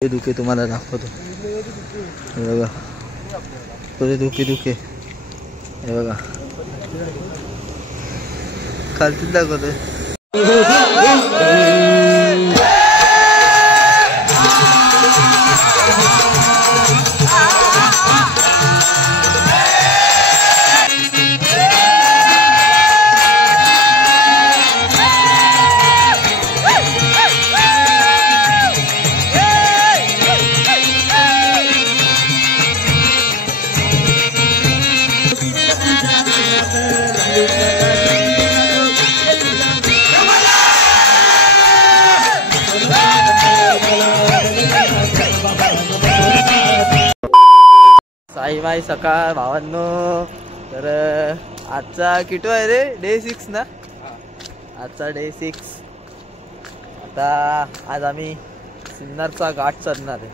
हे धुके तुम्हाला दाखवतो. हे बघा पुरे धुके हे बघा खालतीच दाखवतोय. साई बाई सकाळ भावांनो. तर आजचा किटो आहे रे, डे 6 ना. आजचा डे 6. आता आज आम्ही सिन्नरचा घाट चढणार आहे.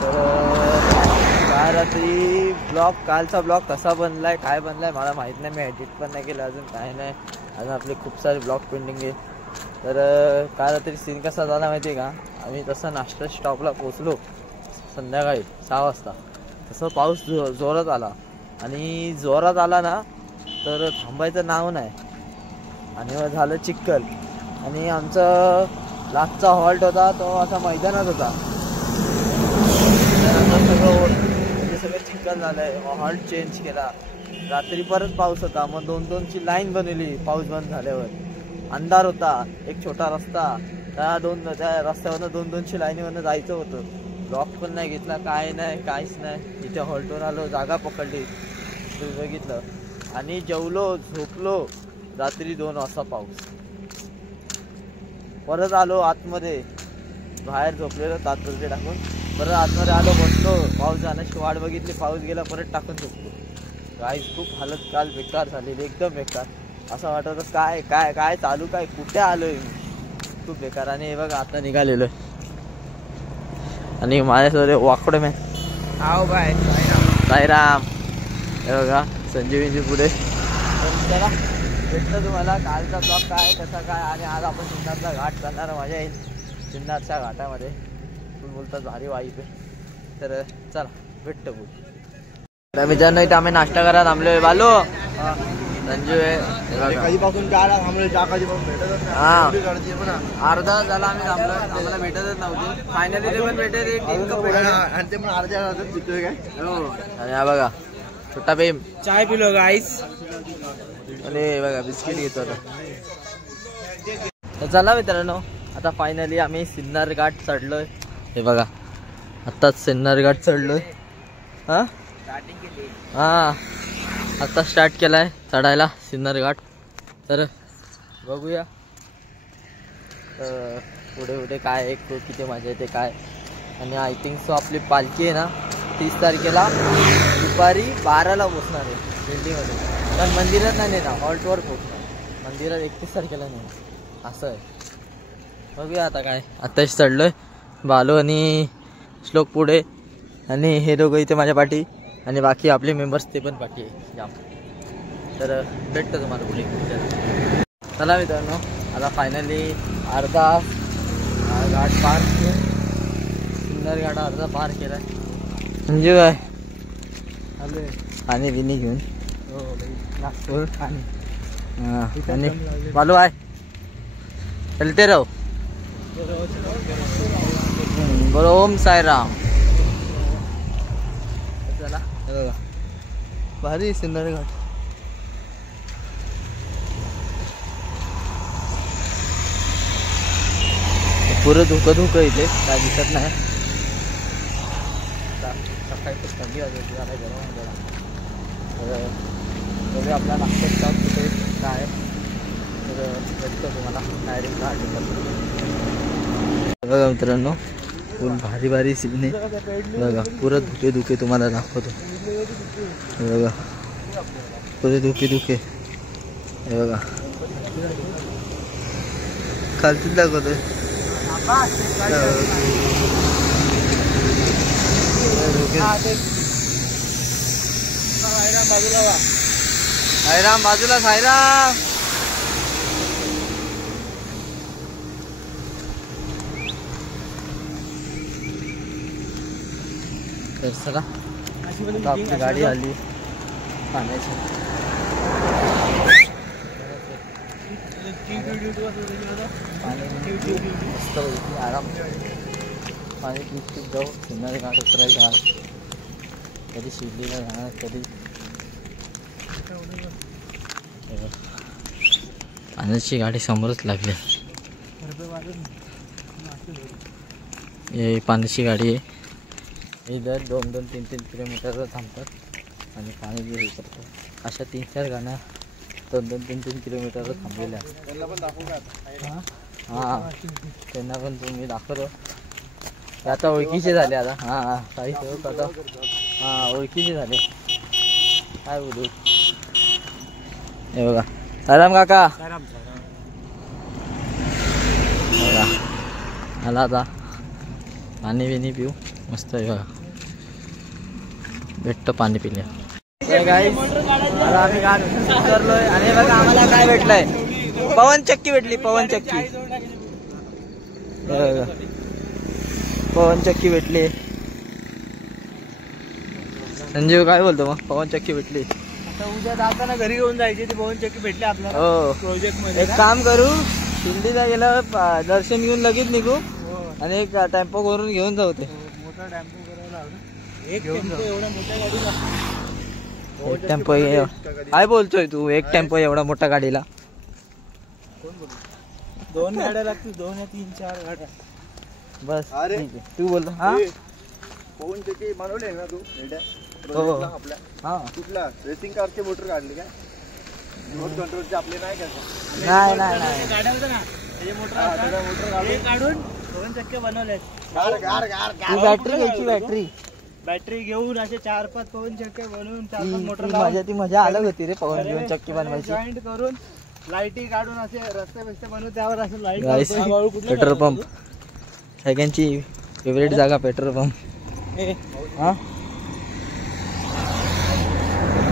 तर काल रात्री कालचा ब्लॉग कसा बनलाय काय बनलाय मला माहित नाही. मी एडिट पण नाही केलं अजून, काय नाही. अजून आपले खूप सारे ब्लॉग पेंडिंग आहे. तर काल रात्री सीन कसा झाला माहिती आहे का. आम्ही तसं नाश्ता स्टॉपला पोचलो संध्याकाळी 6 वाजता. तसं पाऊस जोरात आला आणि जोरात आला ना तर थांबायचं नाव नाही. आणि मग झालं चिखल. आणि आमचा लास्टचा हॉल्ट होता तो असा मैदानात होता. सगळं चिखल झालंय. मग हॉल्ट चेंज केला. रात्री परत पाऊस होता. मग 2-2ची लाईन बनवली. पाऊस बंद झाल्यावर अंधार होता. एक छोटा रस्ता, त्या रस्त्यावरनं 2-2ची लाईनीवरनं जायचं होतं. लॉक पण नाही घेतला, काय नाही, काहीच नाही. इथे हॉल्टवर आलो, जागा पकडली, बघितलं आणि जेवलो, झोपलो. रात्री 2 वाजता पाऊस. परत आलो आतमध्ये, बाहेर झोपलेलो तात्पुरते टाकून. परत आतमध्ये आलो, बसलो. पाऊस जाण्याची वाट बघितली, पाऊस गेला, परत टाकून झोपलो. गाईस खूप हालत काल बेकार झालेली, एकदम बेकार. असं वाटत काय काय काय चालू, काय कुठे आलोय मी, खूप बेकार. आणि हे बघा आता निघालेलो आणि माझ्यासोबत वाकडे मॅन. आओ बाय साईराम. हे बघा संजीवनजी पुढे. चला भेटलं तुम्हाला कालचा ब्लॉग काय कसा काय. आणि आज आपण सिन्नरचा घाट करणार, मजा येईल सिन्नरच्या घाटामध्ये. तुम्ही बोलतात भारी वाईफ आहे. तर चला भेटतो बोल. मित्रांनो इथे आम्ही नाश्ता करायला थांबलोय. बालो संजू आहे. कधीपासून जायला थांबलोय, जा कधीपासून भेटतच नाही. हा अर्धा झाला आम्ही थांबलोय, आम्हाला भेटतच नव्हती. फायनली ते पण भेटेल. आणि ते पण अर्ध्या तासात पितोय काय. हो. आणि हा बघा छोटा भीम चाय पिलो गाईस. आणि बघा बिस्किट घेतो आता. तर चला मित्रांनो आता फायनली आम्ही सिन्नर घाट चढलोय. हे बघा आत्ताच सिन्नर घाट चढलोय. हा आता स्टार्ट केलाय चढायला सिन्नर घाट. तर बघूया पुढे पुढे काय किती मजा येते काय. आणि आय थिंक सो आपली पालखी आहे ना 30 तारखेला दुपारी 12ला पोचणार आहे दिल्लीमध्ये. पण मंदिरात नाही ना, हॉल्टवर पोचणार. मंदिरात 31 तारखेला नाही, असं आहे. बघूया आता काय. आत्ताच चढलोय. बालू आणि श्लोक पुढे आणि हे दोघं इथे माझ्या पाठी आणि बाकी आपले मेंबर्स ते पण पाठी आहे जाम. तर भेटतं तुम्हाला पुढे. चला मित्रांनो आता फायनली अर्धा घाट पार सिन्नर घाट अर्धा पार केला. म्हणजे काय आलोय पाणी बिनी घेऊन. नागपूर आणि बालू आहे चलते राहू. बोलो ओम साईराम. चला भारी सिन्नर घाट. पुरं धुकं इथे काय दिसत नाही. सकाळी खूप थंडी वाजत जरा गरम जरा. तर आपला नागपूर स्टॉप कुठे काय. तर भेटतो तुम्हाला डायरेक्ट घाट. बघा मित्रांनो फुल भारी भारी सिग्ने. बघा पुरं धुके तुम्हाला दाखवतो. हे बघा पुरे धुके हे बघा खालतीच दाखवतोय. साईराम बाजूला साईराम. तर चला आता आपली गाडी आली पाण्याची. मस्त आराम पाणी पीत जाऊ. सिन्नर घाट उतरायचा कधी शिर्डीला जाणार कधी. पाण्याची गाडी समोरच लागली. हे पाण्याची गाडी आहे. इधर 2-3 किलोमीटरवर थांबतात आणि पाणी जे हे करतात. अशा 3-4 गाड्या 2-3 किलोमीटरवर थांबलेल्या. हां त्यांना पण तुम्ही दाखवतो. आता ओळखीचे झाले आता. हां काही ठेवत आता. हां ओळखीचे झाले. काय बोलू. हे बघा सलाम काका. बघा आला आता पाणी बिनी पिऊ मस्त आहे. बघा भेटतं पाणी पिल्या. आम्ही गाडी उतरलोय आणि बघा आम्हाला काय भेटलंय. पवन चक्की भेटली. पवन चक्की. पवन चक्की भेटली. संजीव काय बोलतो मग. पवन चक्की भेटली. आता उद्या जाताना घरी घेऊन जायची ती पवन चक्की भेटली आपल्याला. हो प्रोजेक्ट मध्ये एक काम करू. शिर्डीला गेलं दर्शन घेऊन लगेच निघू आणि एक टेम्पो करून घेऊन जाऊ. ते मोठा टेम्पो करायला हवा. एक टेम्पो एवढ्या मोठ्या गाडीला. एक टेम्पो काय बोलतोय तू. एक टेम्पो एवढा मोठ्या गाडीला. 2 गाड्या लागतील. 2 या 3-4 गाड्या बस. अरे तू बोल. हा पवन चक्की बनवले ना तू. हो आपल्या हा कुठला रेसिंग कारचे मोटर काढले काय. रिमोट कंट्रोलचे आपले नाही का. नाही गाड्या होत्या ना त्याचे मोटर काढून पवन चक्की बनवले. बॅटरी घ्यायची. बॅटरी घेऊन असे 4-5 पवन चक्क्या बनवून 4-5 मोटर ती मजा अलग होती रे. पवन घेऊन चक्की बनवायची. जॉईंट करून लाईटी काढून असे रस्ते बिस्ते बनवून त्यावर असं लाईट. पेट्रोल पंप सगळ्यांची फेवरेट जागा पेट्रोल पंप. हा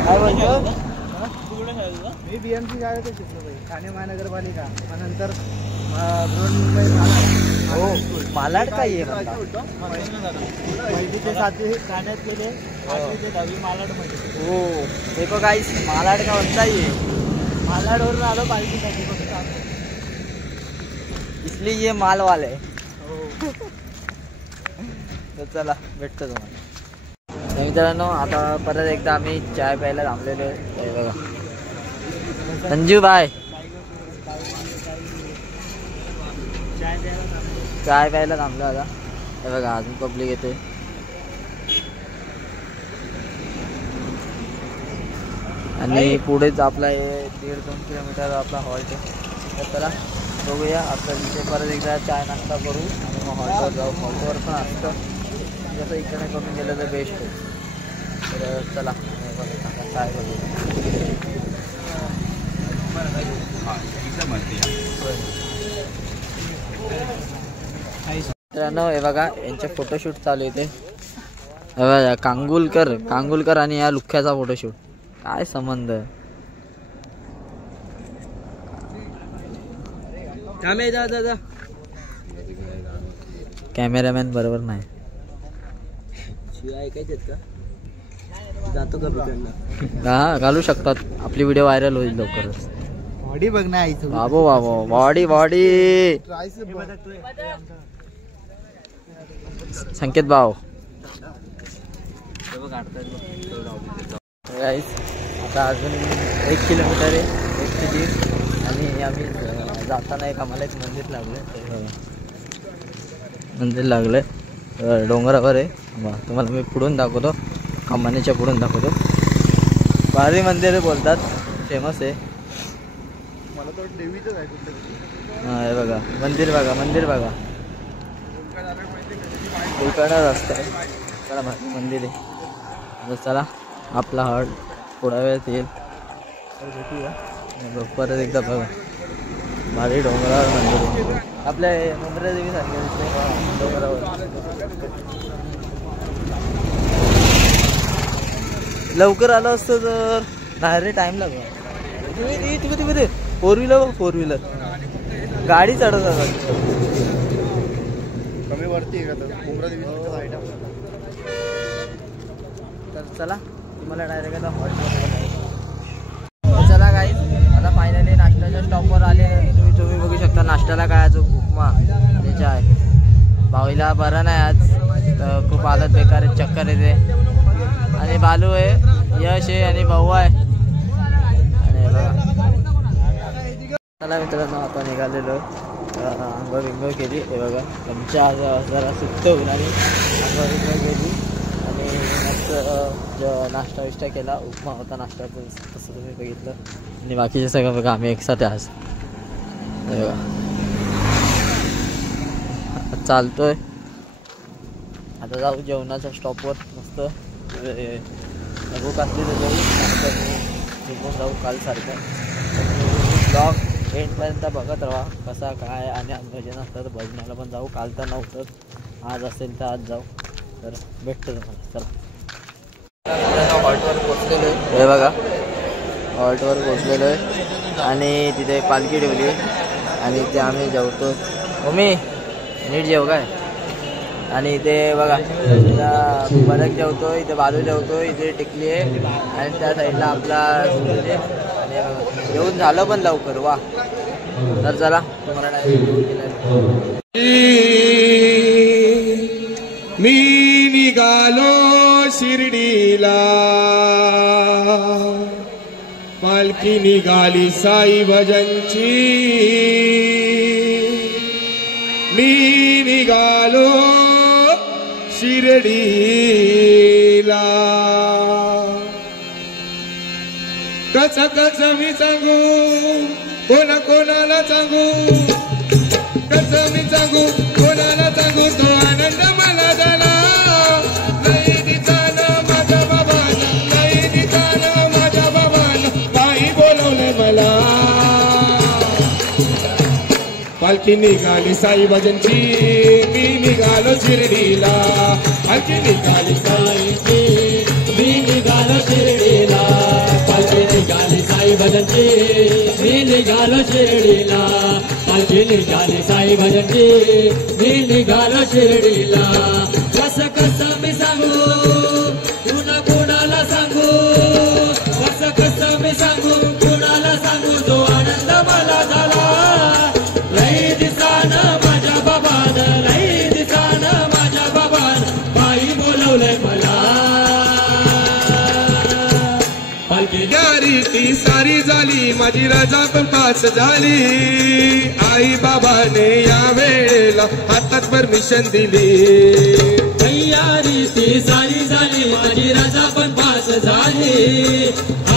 काय बोलतो. मी BMC गाड्यात शिकलो भाई. ठाणे महानगरपालिका नंतर बृहन्मुंबई मालाड. हो मालाड काय आहे. 1ली ते 7वी ठाण्यात गेले. 8वी ते 10वी मालाडमध्ये. हो देखो गाइस मालाड का बनता ही है. मालाडवरून आलो पालखीसाठी फक्त. इसलिए ये माल वाले है. हो तर चला भेटतो तुम्हाला. मित्रांनो आता परत एकदा आम्ही चाय प्यायला थांबलेलो आहे. बघा संजू बाय चाय प्यायला थांबलो आता. हे बघा अजून पब्लिक येते. आणि पुढेच आपला हे 1.5-2 किलोमीटर आपला हॉल्ट आहे. तर चला बघूया आपल्या तिथे परत एकदा चाय नाश्ता करू आणि मग हॉल्टवर जाऊ. हॉल्टवर पण असतं जसं इकडे करून गेलं तर बेस्ट आहे. तर चला काय बघू. मित्रांनो हे बघा यांचे फोटोशूट चालू येते. हे बघा कांगुलकर आणि या लुख्याचा फोटोशूट. काय संबंध. कॅमेरामॅन बरोबर नाही. जातो का हा घालू शकतात. आपली व्हिडिओ व्हायरल होईल लवकरच. बॉडी बघ ना आई. बाबो बॉडी संकेत भाव. आता अजून 1 किलोमीटर आहे. 1 ते 1.5 आणि आम्ही जाताना आम्हाला एक मंदिर लागलं डोंगरावर आहे. तुम्हाला मी पुढून दाखवतो. कमानीच्या पुढून दाखवतो. भारी मंदिर बोलतात. फेमस आहे. मला तर देवीचंच आहे कुठलं. हां हे बघा मंदिर बघा. इकडं रस्ता आहे. चला मंदिर आहे. चला आपला हॉल्ट थोडा वेळात येईल. भेटूया परत एकदा बघा. भारी डोंगरावर मंदिर आहे. आपल्या मुंब्रादेवी सारखे दिसते डोंगरावर. लवकर आलो असतो तर नाही रे टाइम लागला. 4 व्हीलर गाडी चढवतात. कमी वरती आहे का तर मुंब्रादेवी तर चला तुम्हाला डायरेक्ट आता हॉटेल. चला गाईज आता फायनली नाश्त्याच्या स्टॉपवर आले. तुम्ही बघू शकता नाश्त्याला काय आज उपमा आणि चाय. भाऊला बरं नाही आज तर खूप हालत बेकार आहे, चक्कर येते. आणि बालू आहे, यश आहे आणि भाऊ आहे. आणि बघा चला मित्रांनो आता निघालेलो. आंघोळ बिंघोळ केली. हे बघा आमच्या जरा सुट्ट होऊन आणि आंघोळ बिंघोळ केली आणि मस्त नाश्ता विष्टा केला. उपमा होता नाश्ता तसं तुम्ही बघितलं. आणि बाकीचे सगळं बघा आम्ही एकसाथ आज हे बघा चालतोय. आता जाऊ जेवणाच्या स्टॉपवर मस्त भूक असली तर जाऊ निघून जाऊ कालसारखं. ब्लॉग एंडपर्यंत बघत राहा कसा काय. आणि आज भजन असतं तर भजनाला पण जाऊ. काल तर नव्हतंच, आज असेल तर आज जाऊ. तर भेटतो तुम्हाला. चला हॉल्टवर पोचलेलो आहे. हे बघा हॉल्टवर पोचलेलो आहे आणि तिथे पालखी ठेवली आणि इथे आम्ही जेवतो. मम्मी नीट जेव काय. आणि इथे बघा बरक जेवतो, इथे बालू जेवतो, इथे टिकली आहे आणि त्या साईडला आपला आणि जेवून झालं पण लवकर. वा तर चला तुम्हाला मी निघालो शिर्डीला, पालखी निघाली साई भजनची. मी निघालो शिर्डीला, कस मी सांगू कोणा कोणाला सांगू, कस मी सांगू कोणाला सांगू. तो आनंद मला झाला नाही दिसानं माझ्या बाबानं, नाही दिसानं माझ्या बाबानं. बाई बोलवले मला, पालखी निघाली साई भजनची. मी निघालो शिर्डीला, पालखी निघाली साईची. मी निघालो शिर्डीला, पालखी निघाली साई भजनची. मी निघालो शिर्डीला, पालखी निघाली साई भजनची. मी निघालो शिर्डीला. कस मी सांगू कुणा कुणाला सांगू, कस मी सांगू कुणाला सांगू. तो आनंद मला झाला लई दिसानं माझ्या बाबानं, लई दिसानं माझ्या बाबानं. बाई बोलवलंय मला. यारी ती सारी झाली, माझी रजा पण पास झाली. आई बाबाने या वेळेला हातात परमिशन दिली. तयारी ती सारी झाली, माझी रजा पण पास झाली.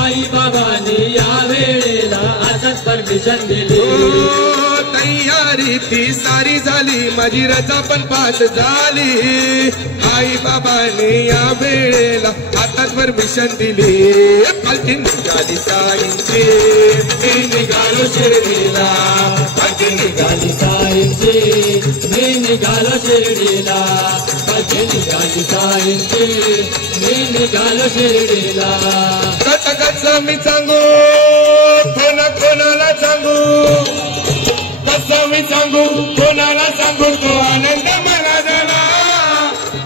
आई बाबाने या वेळेला आजच परमिशन दिली. तयारी ती सारी झाली, माझी रजा पण पास झाली. आई बाबाने या वेळेला हातात परमिशन दिली. पालखी निघाली साईंची, मी निघालो शिर्डीला. पालखी निघाली साईंची, मी निघालो शिर्डीला. पालखी निघाली साईंची, मी निघालो शिर्डीला. कस मी सांगू कोणा कोणाला सांगू, कस मी सांगू कोणाला सांगू. तो आनंद मला झाला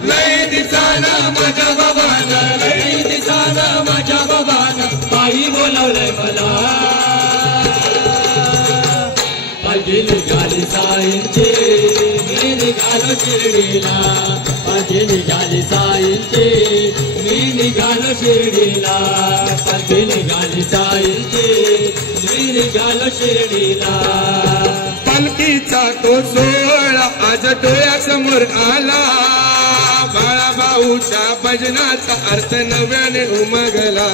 लई दिसानं माझ्या बाबानं, लई दिसानं माझ्या बाबानं. बाई बोलवलंय मला. पालखी निघाली साईंची, मी निघालो शिर्डीला. पालखी निघाली साईंची, मी निघालो शिर्डीला. पालखी निघाली साईंची, मी निघालो शिर्डीला. पालखीचा तो सोहळा आज डोळ्यासमोर आला. बाळाभाऊच्या भजनाचा अर्थ नव्याने उमगला.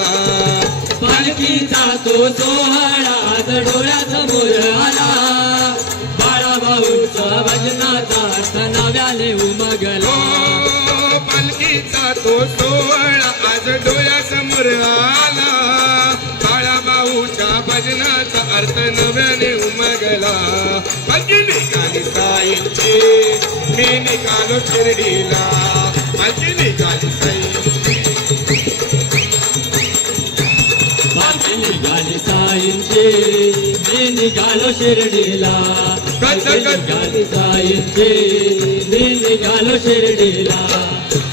पालखीचा तो सोहळा आज डोळ्यासमोर आला. बाळाभाऊचा भजनाचा अर्थ नव्याने उमगला. पालखीचा तो सोहळा आज डोळ्यासमोर आला. बाळाभाऊच्या भजनाचा अर्थ नव्याने उमगला. पालखी निघाली साईंची, मी निघालो शिर्डीला. पालखी निघाली साईंची, पालखी निघाली साईंची, मी निघालो शिर्डीला. पालखी निघाली साईंची, मी निघालो शिर्डीला.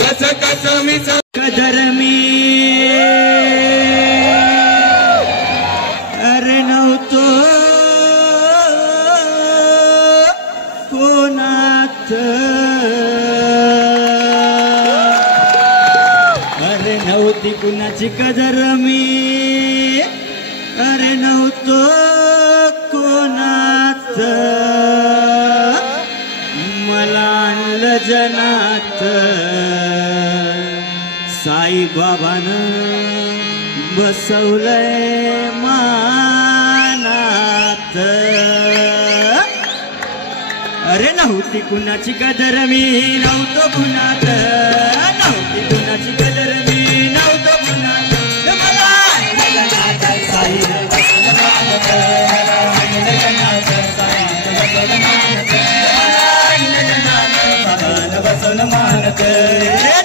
कस मी कदर मी नाथ, अरे नव्हती कुणाची कदर मी, अरे नव्हतो कोणाच, मला आणलं जनात साईबाबानं बसवलंय मानात. अरे नव्हती कुणाची कदर मी, नव्हतो कुणात, नव्हती कुणाची कदर मी, नव्हतो कुणात, मला जनात साईनं बसवलं मानात, मला आणलं जनात साईनं बसवलं मानात, मला जनात बाबानं बसवलं मानात.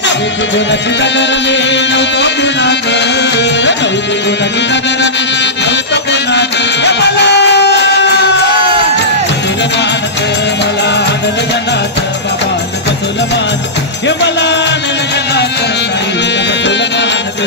नव्हती कुणाची कदर मी, नव्हतो कुणात, नव्हती कुणाची कदर मी, नव्हतो कुणात, मला मानत, मला आणलं जनात बाबानं बसवलं मानात, हे मला आणलं जनात साईनं बसवलं मानात.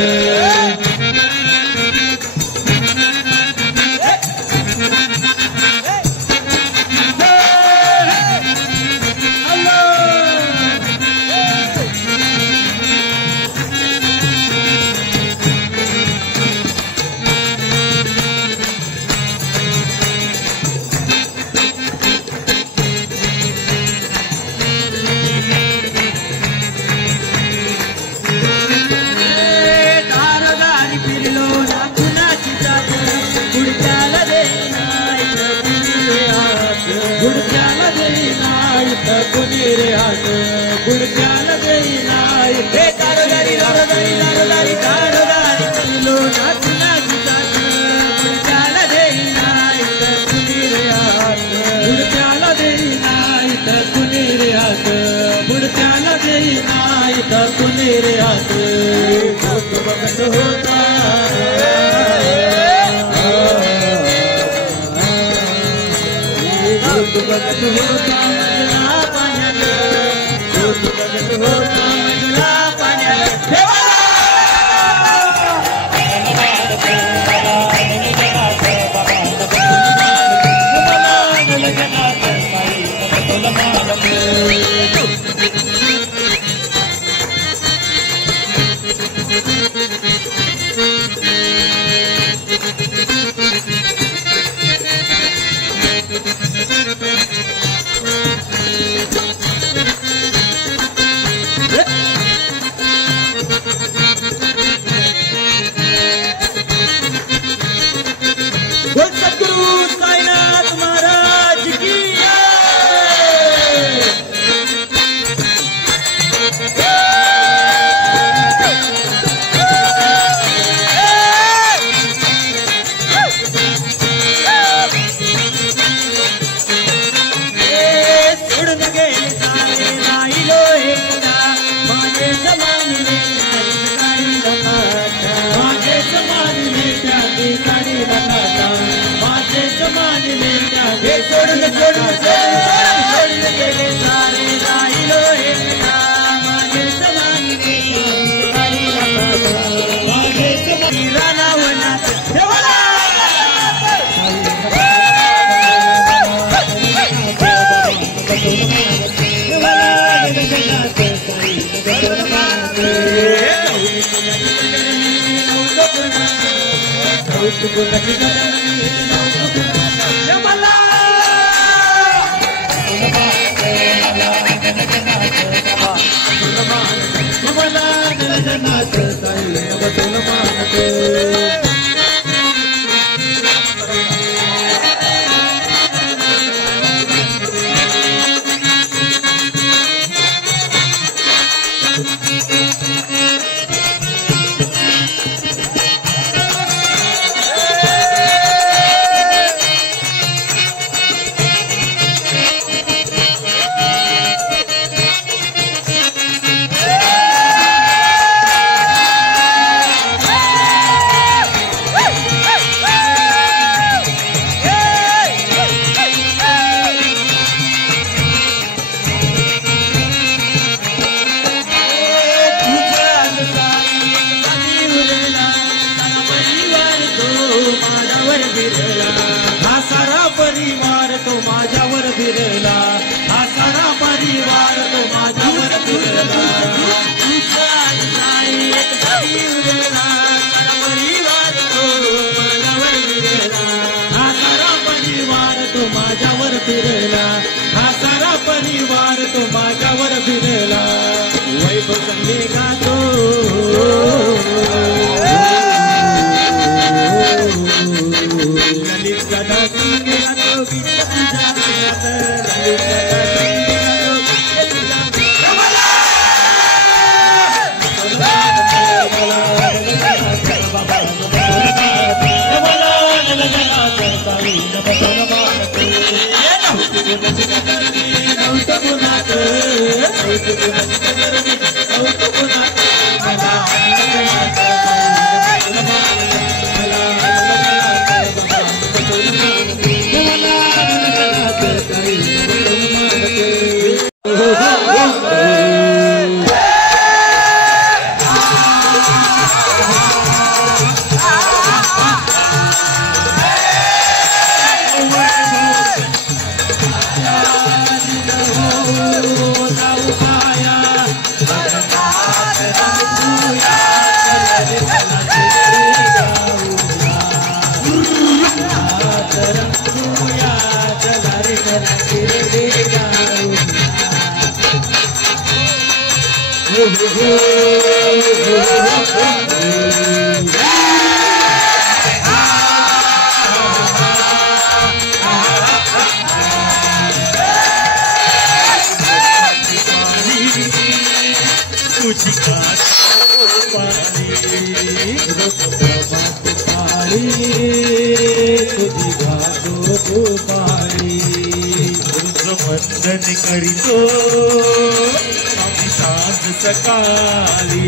गुडक्याला देईना इथं कुणी रे हात, गुडक्याला देईना इथे दारोदारी दारोदारी दारोदारी दारोदारी किलो ना कुणाची जात, गुडक्याला देईना इथं कुणी रे हात, गुडक्याला देईना इथं कुणी रे हात, गुडक्याला देईना इथं कुणी रे हात. होत बघत होता बघत होता मजला पाण्यात, बघत होता मजला पाण्यात, सद्गुरु साईनाथ महाराज की सोडून गेले सारे राहिलो एकटा, माझे समानले ठिकाणी लकाटा, माझे समानले त्या ठिकाणी लकाटा, माझे समानले त्या सोडून सोडून सोडून गेले सारे राहिलो एकटा, माझे समानले ठिकाणी लकाटा, माझे समानी रानावनात देवाला फिरला, हा सारा परिवार तो माझ्यावर फिरला, हा सारा तू कुणाची कदर मी नव्हतो कुणात मला वंदन करीतो आम्ही साज सकाळी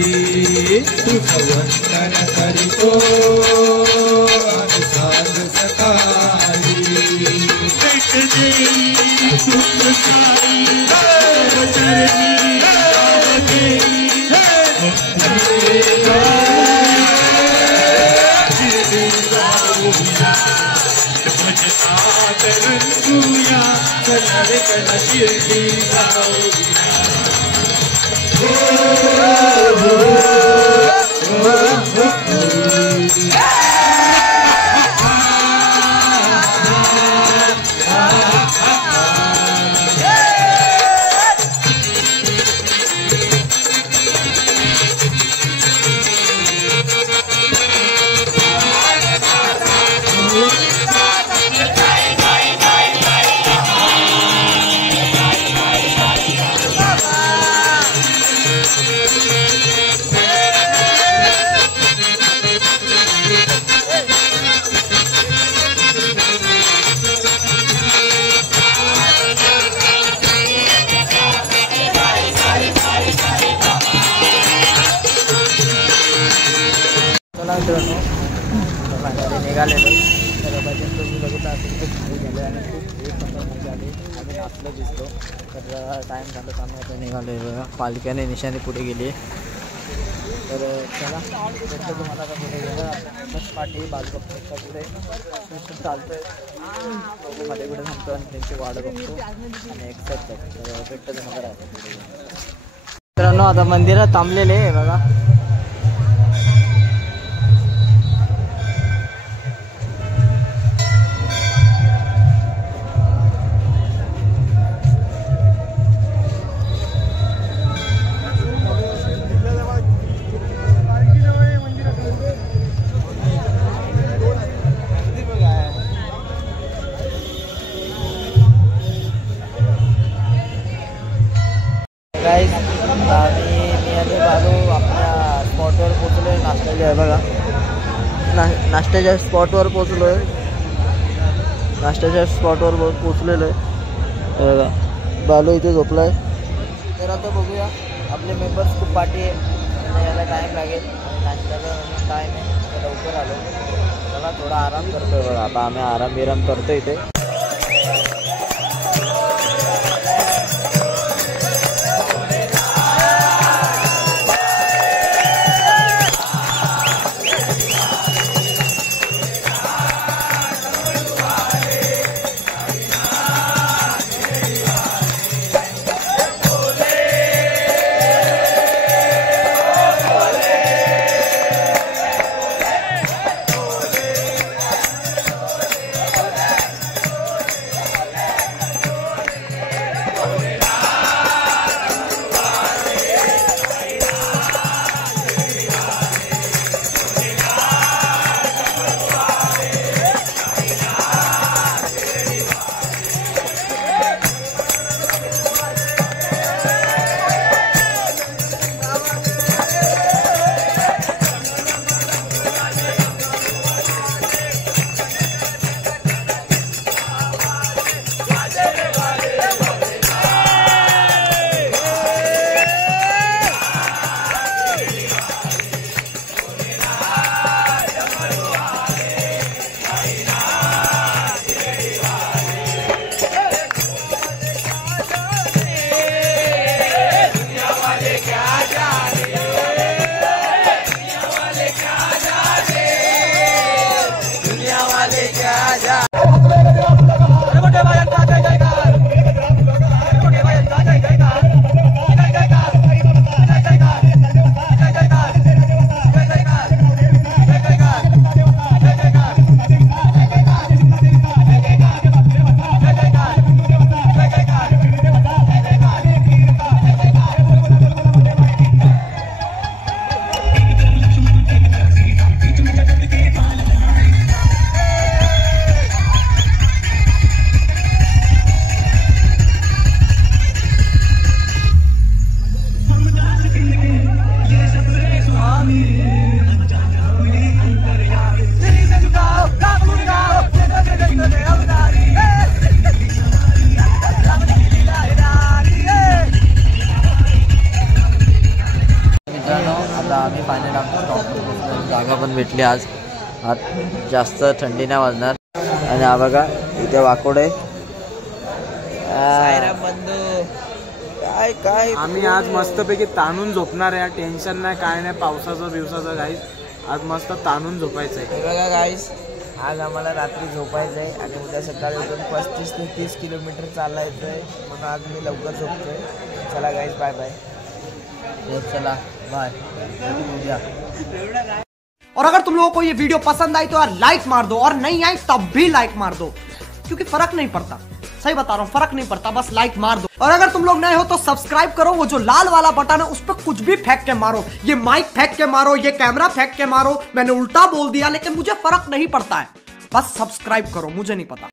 तुझं वंदन करीतो आम्ही साज सकाळी भेट देई तुझ सारी चरणी गाव देई रंगूया चला रे चला शिर्डी जाऊया मित्रांनो फायनली निघालेलो तर भजन तुम्ही बघितलं असेल खूप भारी झालं आणि खूप एक नंबर मजा आली आम्ही नाचलो दिसलो तर टाईम झालं तर आम्ही आता निघालेलो पालख्याने निशाणी पुढे गेली तर चला भेटलं तुम्हाला आता पुढे गेलं बस पाठी बालगप्पाच्या पुढे चालतं आहे मध्ये पुढे थांबतो आणि त्यांची वाट बघतो आणि एक्सेप्ट तर भेटतं तुम्हाला मित्रांनो आता मंदिरात थांबलेले आहे बघा गाईज मी आणि बालू आपल्या स्पॉटवर पोचलो आहे नाश्त्याच्या आहे बघा नाश्त्याच्या स्पॉटवर पोचलो आहे नाश्त्याच्या स्पॉटवर पोचलेलो आहे बघा बालू इथे झोपला आहे तर आता बघूया आपले मेंबर्स खूप पाठी आहे आणि याला टाईम लागेल नाश्त्याचा टाईम आहे तर लवकर आलो चला थोडा आराम करतो आहे बघा आता आम्ही आराम करतो इथे पण भेटली आज जास्त थंडी नाही वाजणार. आणि हा बघा इथे वाकोडे बंधू काय काय आम्ही आज मस्तपैकी ताणून झोपणार आहे. टेन्शन नाही काय नाही पावसाचं बिवसाचं गाईस. आज मस्त ताणून झोपायचं आहे. बघा गाईस आज आम्हाला रात्री झोपायचं आहे आणि उद्या सकाळी उठून 35 ते 30 किलोमीटर चालायचं आहे. म्हणून आज मी लवकर झोपतोय. चला गाईस बाय बाय. चला बाय उद्या. और अगर तुम लोगों को ये वीडियो पसंद आई तो यार लाइक मार दो और नहीं आई तब भी लाइक मार दो क्योंकि फर्क नहीं पड़ता. सही बता रहा हूँ फर्क नहीं पड़ता बस लाइक मार दो. और अगर तुम लोग नए हो तो सब्सक्राइब करो. वो जो लाल वाला बटन है उस पर कुछ भी फेंक के मारो. ये माइक फेंक के मारो ये कैमरा फेंक के मारो. मैंने उल्टा बोल दिया लेकिन मुझे फर्क नहीं पड़ता है. बस सब्सक्राइब करो मुझे नहीं पता.